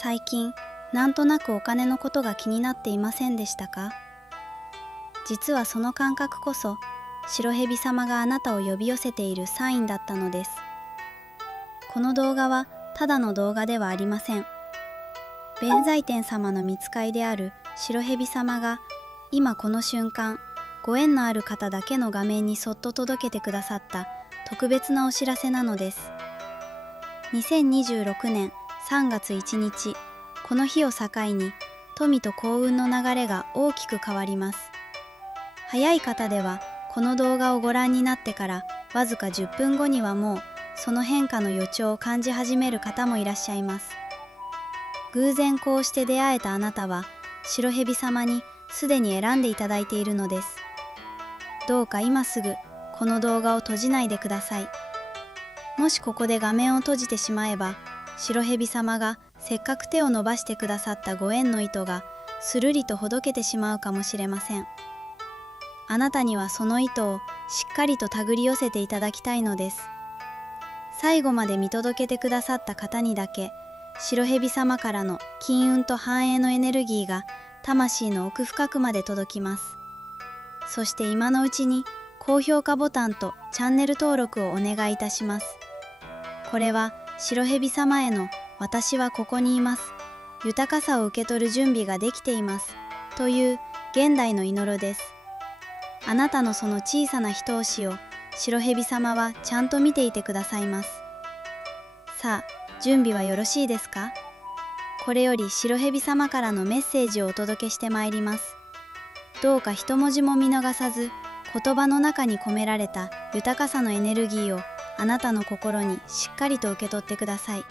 最近、なんとなくお金のことが気になっていませんでしたか？実はその感覚こそ、白蛇様があなたを呼び寄せているサインだったのです。この動画はただの動画ではありません。弁財天様の御使いである白蛇様が、今この瞬間、ご縁のある方だけの画面にそっと届けてくださった特別なお知らせなのです。2026年3月1日、この日を境に、富と幸運の流れが大きく変わります。早い方では、この動画をご覧になってからわずか10分後にはもう、その変化の予兆を感じ始める方もいらっしゃいます。偶然こうして出会えたあなたは、白蛇様にすでに選んでいただいているのです。どうか今すぐ、この動画を閉じないでください。もしここで画面を閉じてしまえば、白蛇様がせっかく手を伸ばしてくださったご縁の糸がするりとほどけてしまうかもしれません。あなたにはその糸をしっかりと手繰り寄せていただきたいのです。最後まで見届けてくださった方にだけ、白蛇様からの金運と繁栄のエネルギーが魂の奥深くまで届きます。そして今のうちに高評価ボタンとチャンネル登録をお願いいたします。これは白蛇様への私はここにいます。豊かさを受け取る準備ができています。という現代の祈りです。あなたのその小さな一押しを白蛇様はちゃんと見ていてくださいます。さあ、準備はよろしいですか？これより白蛇様からのメッセージをお届けしてまいります。どうか一文字も見逃さず、言葉の中に込められた豊かさのエネルギーをあなたの心にしっかりと受け取ってください。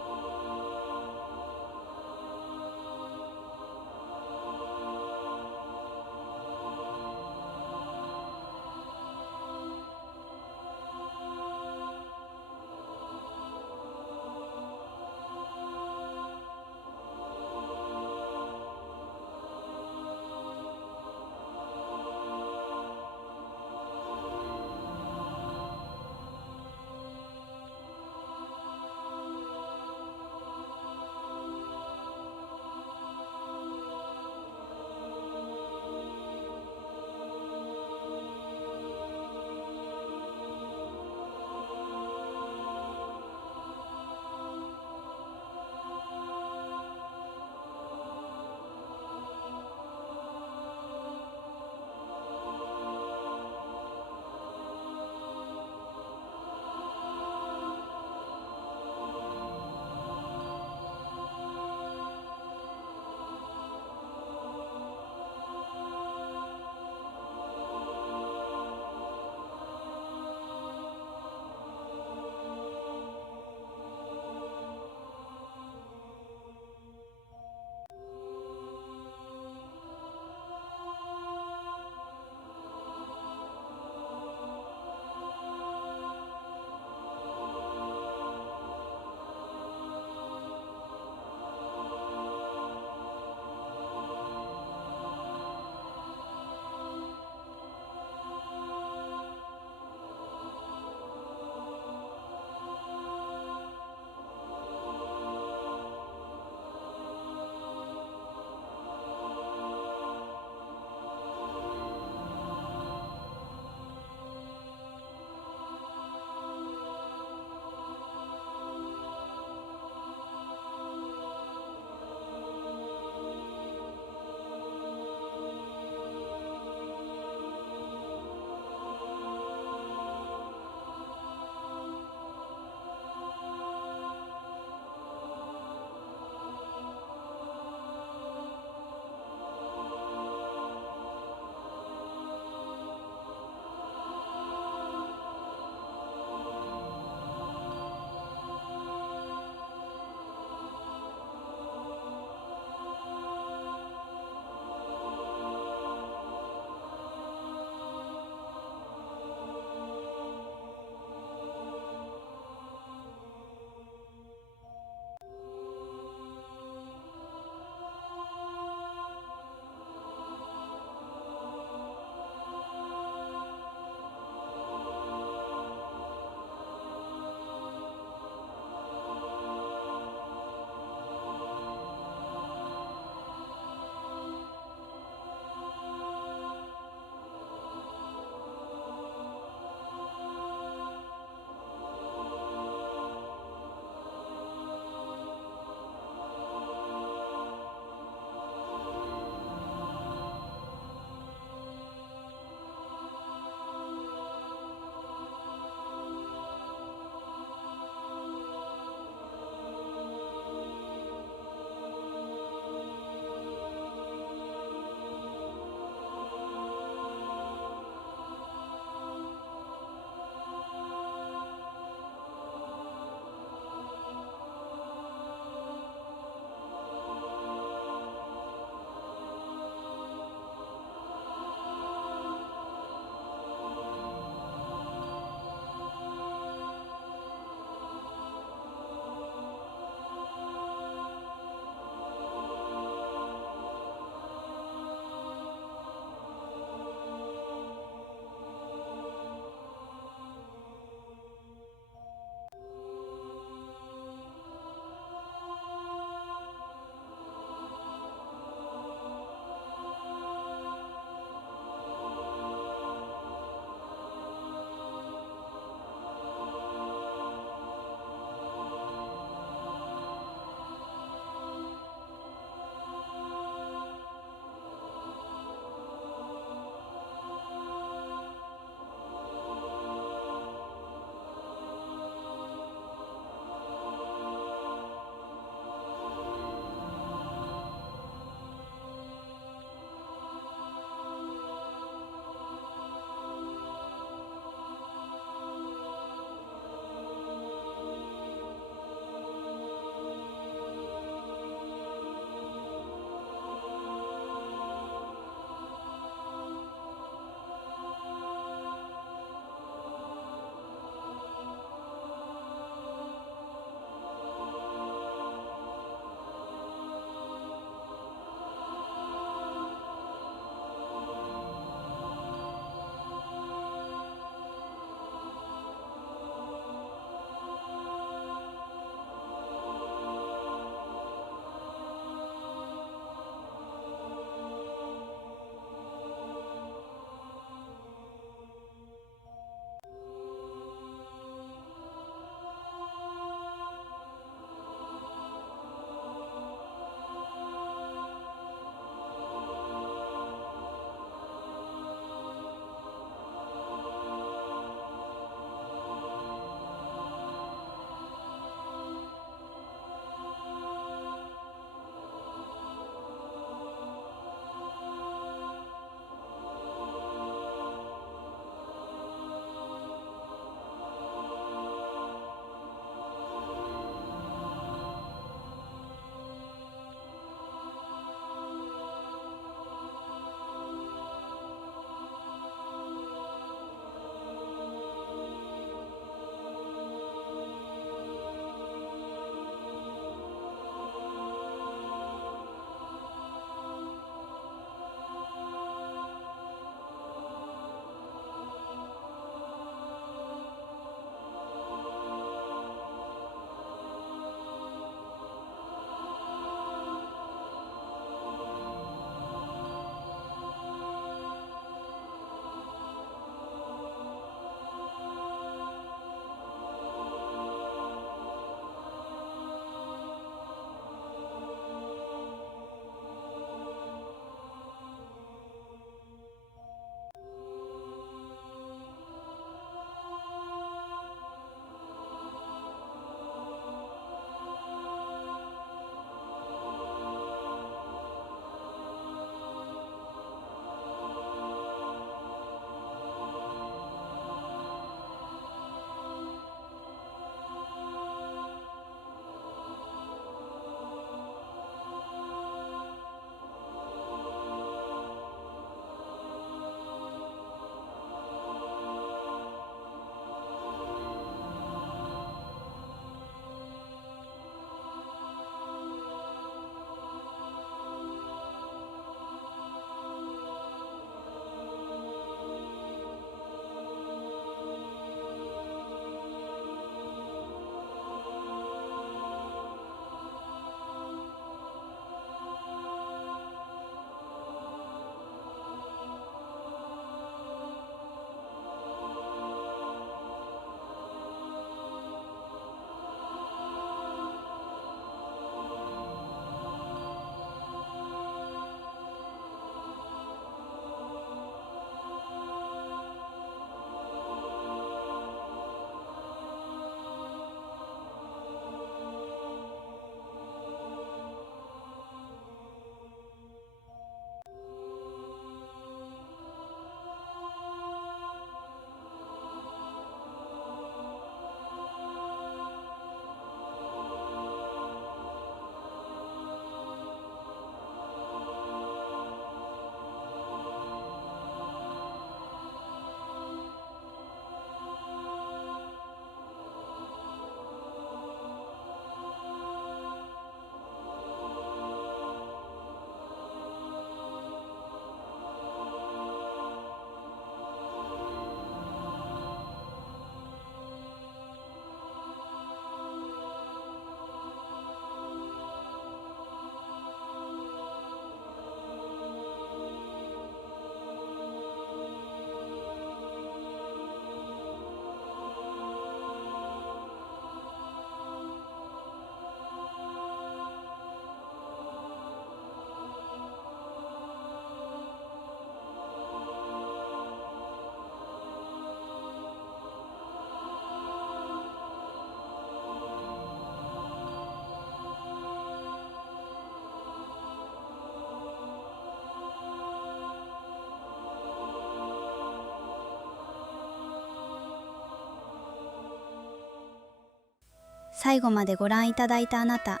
最後までご覧いただいたあなた、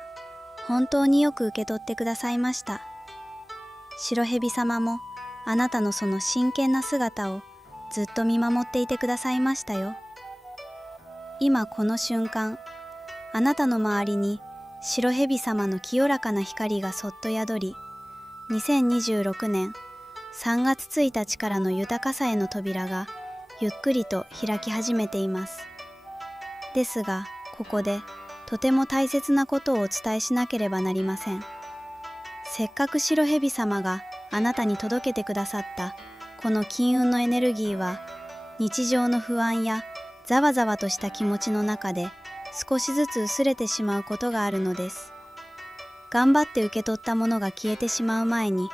本当によく受け取ってくださいました。白蛇様もあなたのその真剣な姿をずっと見守っていてくださいましたよ。今この瞬間、あなたの周りに白蛇様の清らかな光がそっと宿り、2026年3月1日からの豊かさへの扉がゆっくりと開き始めています。ですが、ここでとても大切なことをお伝えしなければなりません。せっかく白蛇様があなたに届けてくださったこの金運のエネルギーは、日常の不安やざわざわとした気持ちの中で少しずつ薄れてしまうことがあるのです。頑張って受け取ったものが消えてしまう前に、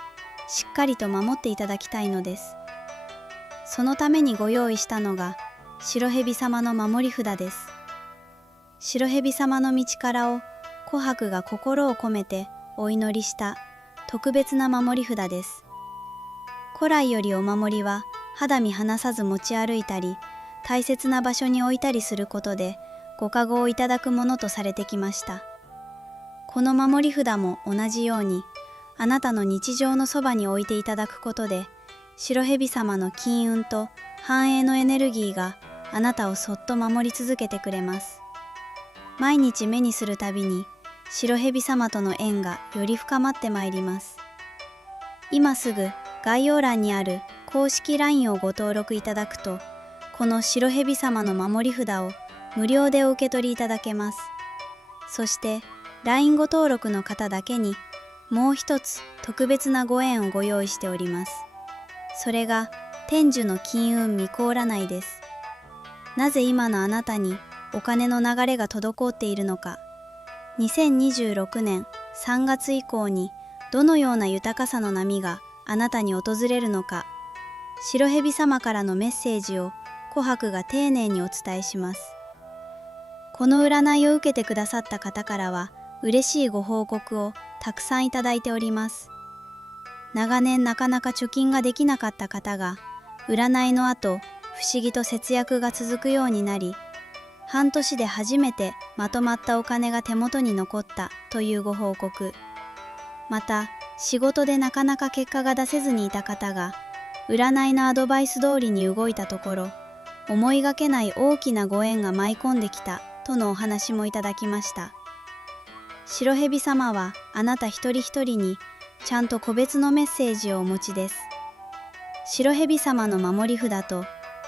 しっかりと守っていただきたいのです。そのためにご用意したのが白蛇様の守り札です。白蛇様の道からを琥珀が心を込めてお祈りした特別な守り札です。古来よりお守りは肌身離さず持ち歩いたり、大切な場所に置いたりすることでご加護をいただくものとされてきました。この守り札も同じように、あなたの日常のそばに置いていただくことで、白蛇様の金運と繁栄のエネルギーがあなたをそっと守り続けてくれます。毎日目にするたびに白蛇様との縁がより深まってまいります。今すぐ概要欄にある公式 LINE をご登録いただくと、この白蛇様の守り札を無料でお受け取りいただけます。そして LINE ご登録の方だけにもう一つ特別なご縁をご用意しております。それが天寿の金運未コ占いです。なぜ今のあなたにお金の流れが滞っているのか、2026年3月以降にどのような豊かさの波があなたに訪れるのか、白蛇様からのメッセージを琥珀が丁寧にお伝えします。この占いを受けてくださった方からは嬉しいご報告をたくさんいただいております。長年なかなか貯金ができなかった方が、占いの後不思議と節約が続くようになり、半年で初めてまとまったお金が手元に残ったというご報告。また、仕事でなかなか結果が出せずにいた方が、占いのアドバイス通りに動いたところ、思いがけない大きなご縁が舞い込んできたとのお話もいただきました。白蛇様はあなた一人一人にちゃんと個別のメッセージをお持ちです。白蛇様の守り札と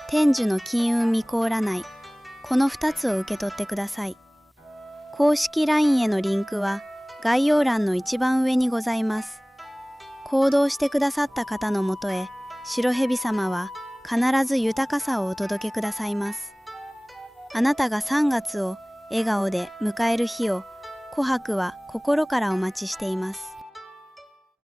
天寿の金運未コ占い、この2つを受け取ってください。公式 LINE へのリンクは概要欄の一番上にございます。行動してくださった方のもとへ白蛇様は必ず豊かさをお届けくださいます。あなたが3月を笑顔で迎える日を琥珀は心からお待ちしています。